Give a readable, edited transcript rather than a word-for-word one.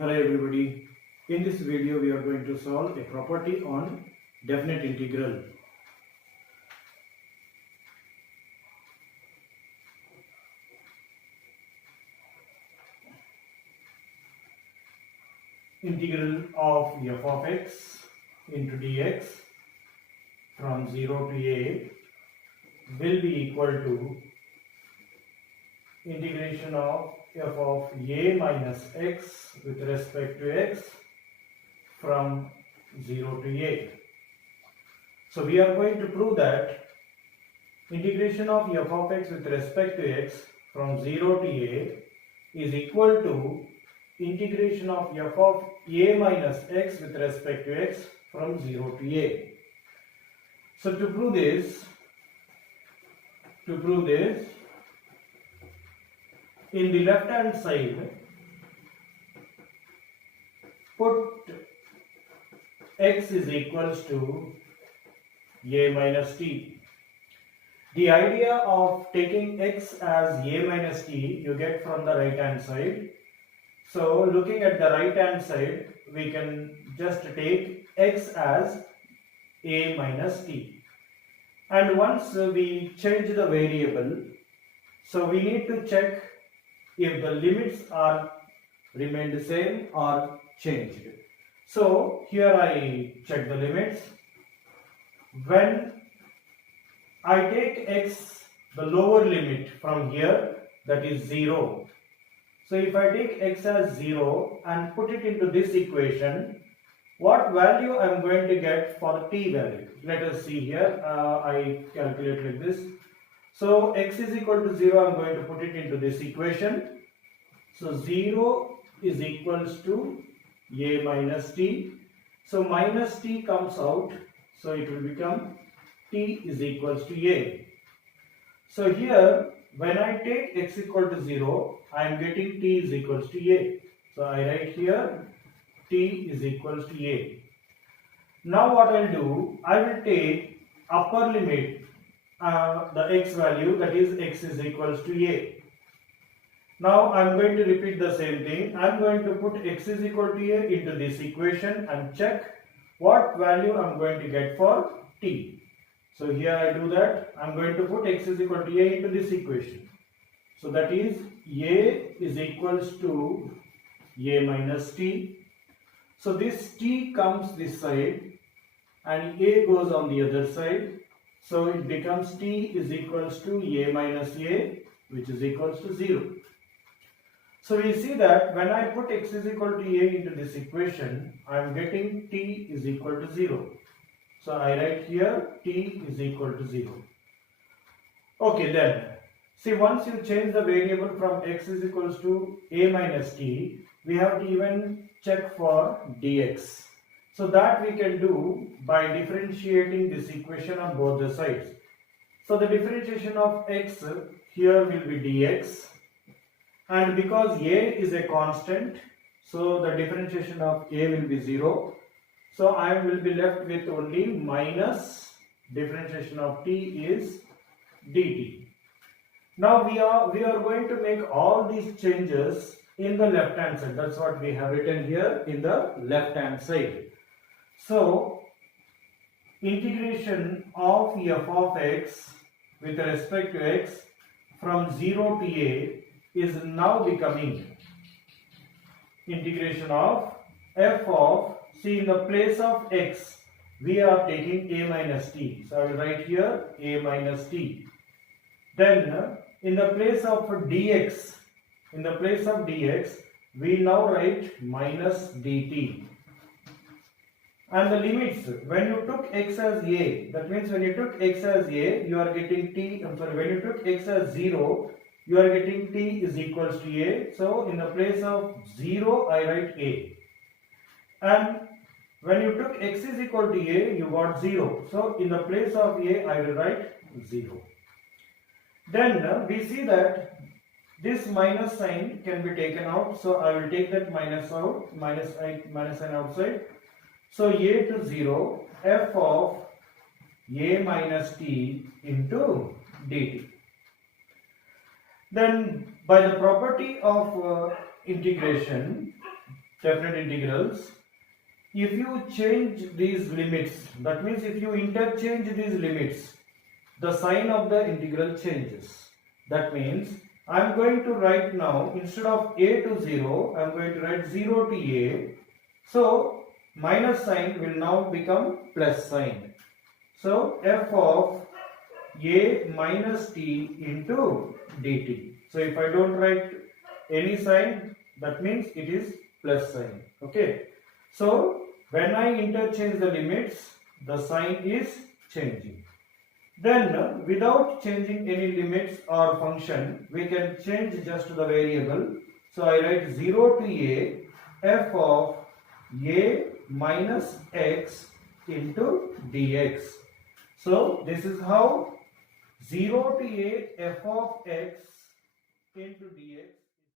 Hello everybody. In this video we are going to solve a property on definite integral. Integral of f of x into dx from 0 to a will be equal to integration of f of a minus x with respect to x from 0 to a. So we are going to prove that integration of f of x with respect to x from 0 to a is equal to integration of f of a minus x with respect to x from 0 to a. So to prove this, in the left hand side put x is equals to a minus t. The idea of taking x as a minus t you get from the right hand side. So looking at the right hand side, we can just take x as a minus t. And once we change the variable, so we need to check if the limits are remain the same or changed. So here I check the limits. When I take x, the lower limit from here, that is 0. So if I take x as 0 and put it into this equation, what value I am going to get for t value? Let us see here. I calculate like this. So x is equal to 0, I am going to put it into this equation. So 0 is equals to a minus t. So minus t comes out. So it will become t is equals to a. So here when I take x equal to 0, I am getting t is equals to a. So I write here t is equals to a. Now what I will do, I will take upper limit, the x value, that is x is equals to a. Now I am going to repeat the same thing. I am going to put x is equal to a into this equation and check what value I am going to get for t. So here I do that. I am going to put x is equal to a into this equation. So that is a is equals to a minus t. So this t comes this side and a goes on the other side. So it becomes t is equals to a minus a, which is equals to 0. So we see that when I put x is equal to a into this equation, I am getting t is equal to 0. So I write here t is equal to 0. Okay, then see, once you change the variable from x is equals to a minus t, we have to even check for dx. So that we can do by differentiating this equation on both the sides. So the differentiation of x here will be dx, and because a is a constant, so the differentiation of a will be 0. So I will be left with only minus differentiation of t is dt. Now we are going to make all these changes in the left hand side. That's what we have written here in the left hand side. So integration of f of x with respect to x from 0 to a is now becoming integration of f of, see, in the place of x we are taking a minus t. So I will write here a minus t. Then in the place of dx, we now write minus dt. And the limits, when you took x as a, that means when you took x as a, you are getting t, when you took x as 0, you are getting t is equals to a. So in the place of 0, I write a. And when you took x is equal to a, you got 0. So in the place of a, I will write 0. Then we see that this minus sign can be taken out. So I will take that minus out, minus sign outside. So a to 0, f of a minus t into dt. Then by the property of integration, definite integrals, if you change these limits, that means if you interchange these limits, the sign of the integral changes. That means I am going to write now, instead of a to 0, I am going to write 0 to a. So minus sign will now become plus sign. So f of a minus t into dt. So if I don't write any sign, that means it is plus sign. Okay. So when I interchange the limits, the sign is changing. Then without changing any limits or function, we can change just the variable. So I write 0 to a f of a minus x into dx. So this is how 0 to a f of x into dx